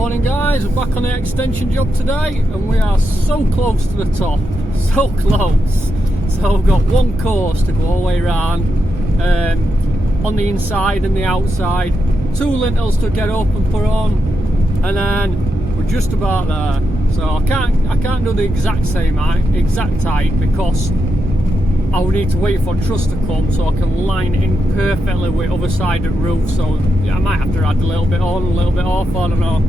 Morning guys, we're back on the extension job today and we are so close to the top, so close. So we've got one course to go all the way around, on the inside and the outside, 2 lintels to get up and put on, and then we're just about there. So I can't do the exact height because I will need to wait for truss to come so I can line it in perfectly with other side of the roof. So yeah, I might have to add a little bit on, a little bit off, I don't know.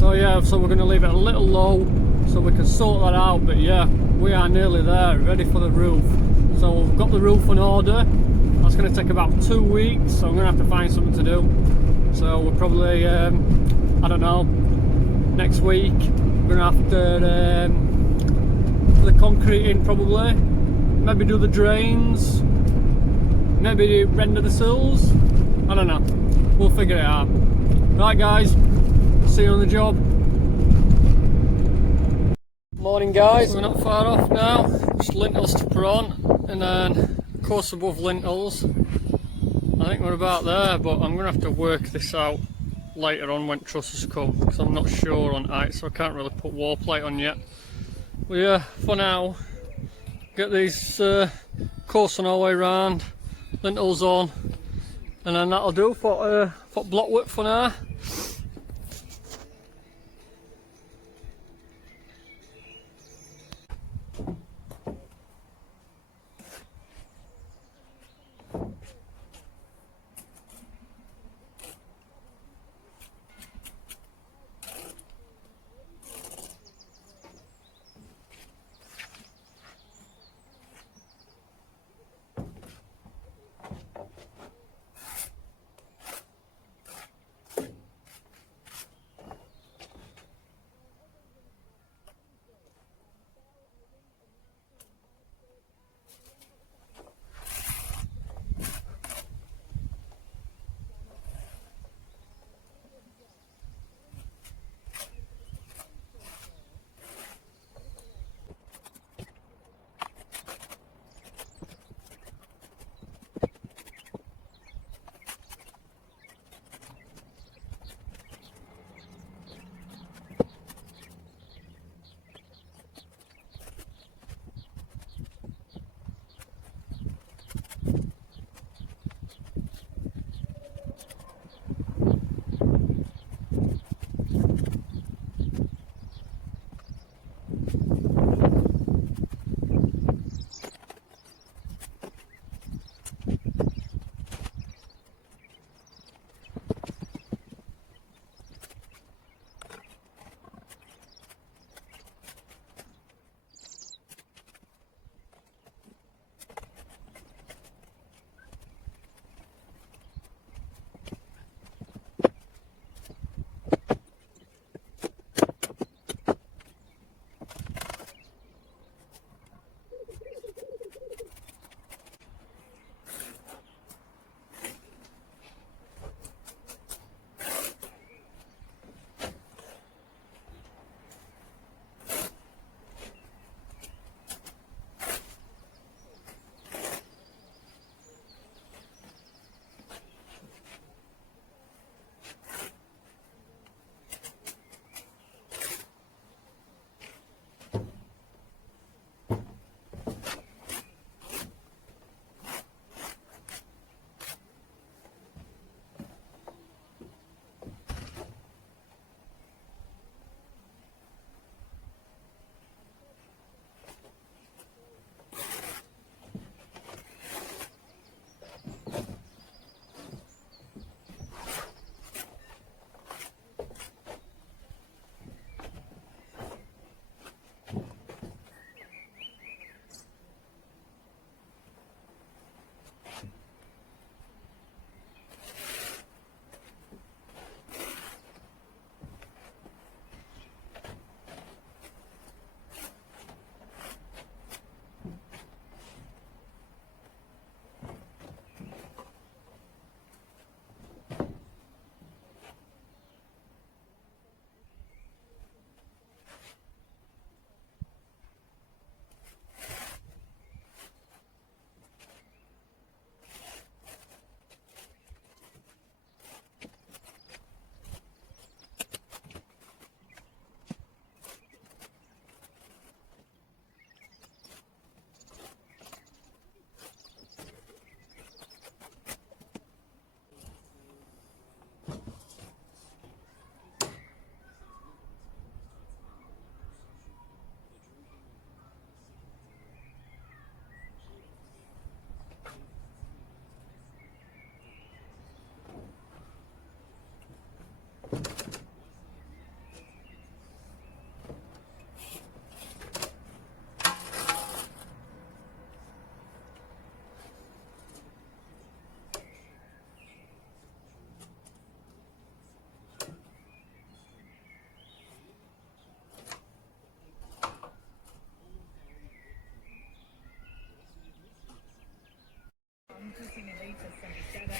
So yeah, so we're going to leave it a little low so we can sort that out. But yeah, we are nearly there, ready for the roof. So we've got the roof on order. That's going to take about 2 weeks, so I'm going to have to find something to do. So we'll probably, I don't know, next week we're going to have to put the concrete in probably. Maybe do the drains, maybe render the sills, I don't know, we'll figure it out. Right guys, see you on the job. Morning guys, we're not far off now, just lintels to put on, and then course above lintels. I think we're about there, but I'm going to have to work this out later on when trusses come, because I'm not sure on height, so I can't really put wall plate on yet. But yeah, for now, get these course on all the way around, lintels on, and then that'll do for blockwork for now.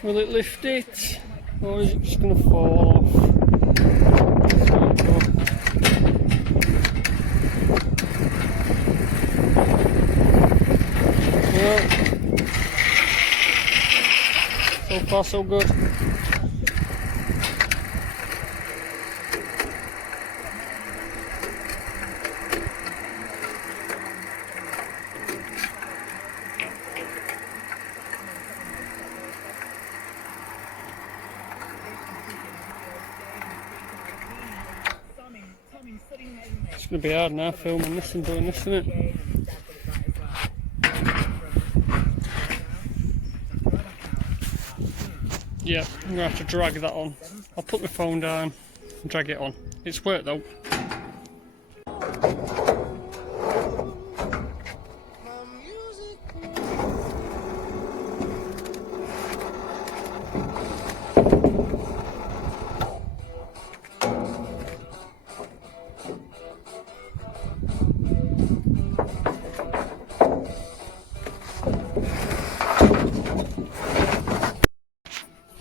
Will it lift it, or is it just going to fall off? Well, so far so good. It's going to be hard now filming this and doing this, isn't it? Yeah, I'm going to have to drag that on. I'll put my phone down and drag it on. It's work though.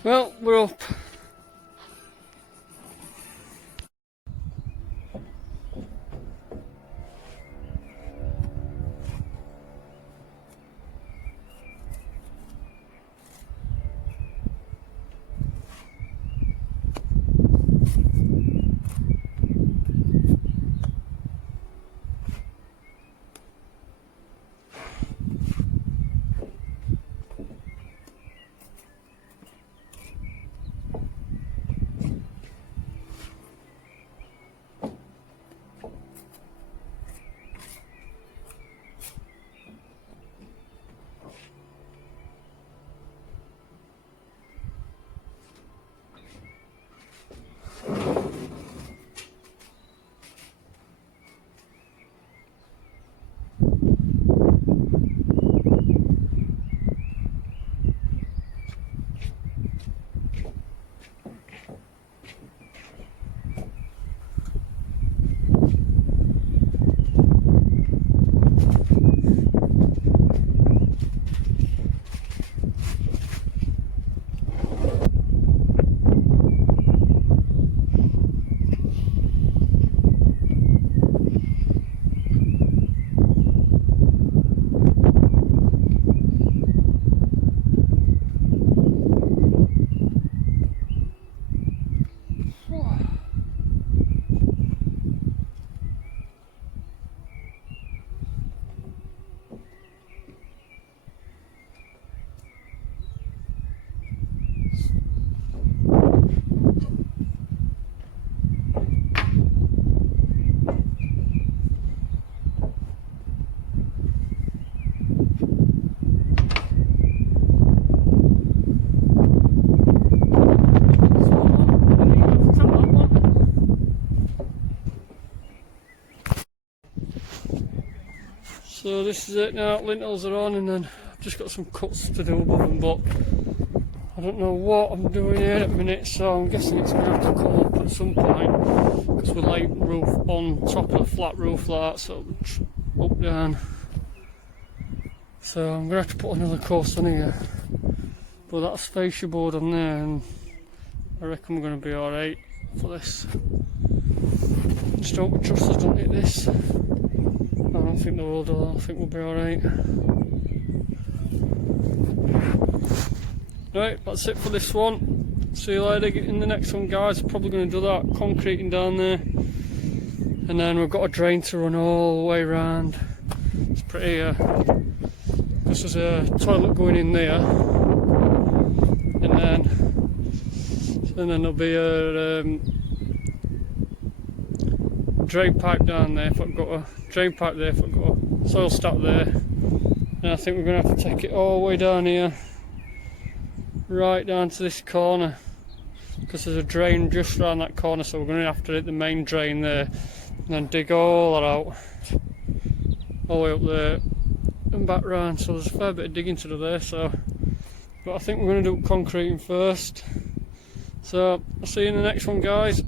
Well, we're up. So this is it now, lintels are on, and then I've just got some cuts to do above them, but I don't know what I'm doing here at the minute, so I'm guessing it's going to have to come up at some point, because we're laying roof on top of a flat roof like that, so up down. So I'm going to have to put another course on here, but that's fascia board on there, and I reckon we're going to be alright for this. Just hope the trusses don't hit this. I don't think they will do. I think we'll be alright. Right, that's it for this one. See you later in the next one, guys. Probably going to do that concreting down there, and then we've got a drain to run all the way around. It's pretty. This is a toilet going in there, and then there'll be a drain pipe down there. If I've got a drain pipe there, if I've got a soil stack there, and I think we're going to have to take it all the way down here, right down to this corner, because there's a drain just around that corner, so we're going to have to hit the main drain there, and then dig all that out, all the way up there and back round. So there's a fair bit of digging to do there, so, but I think we're going to do concreting first. So I'll see you in the next one, guys.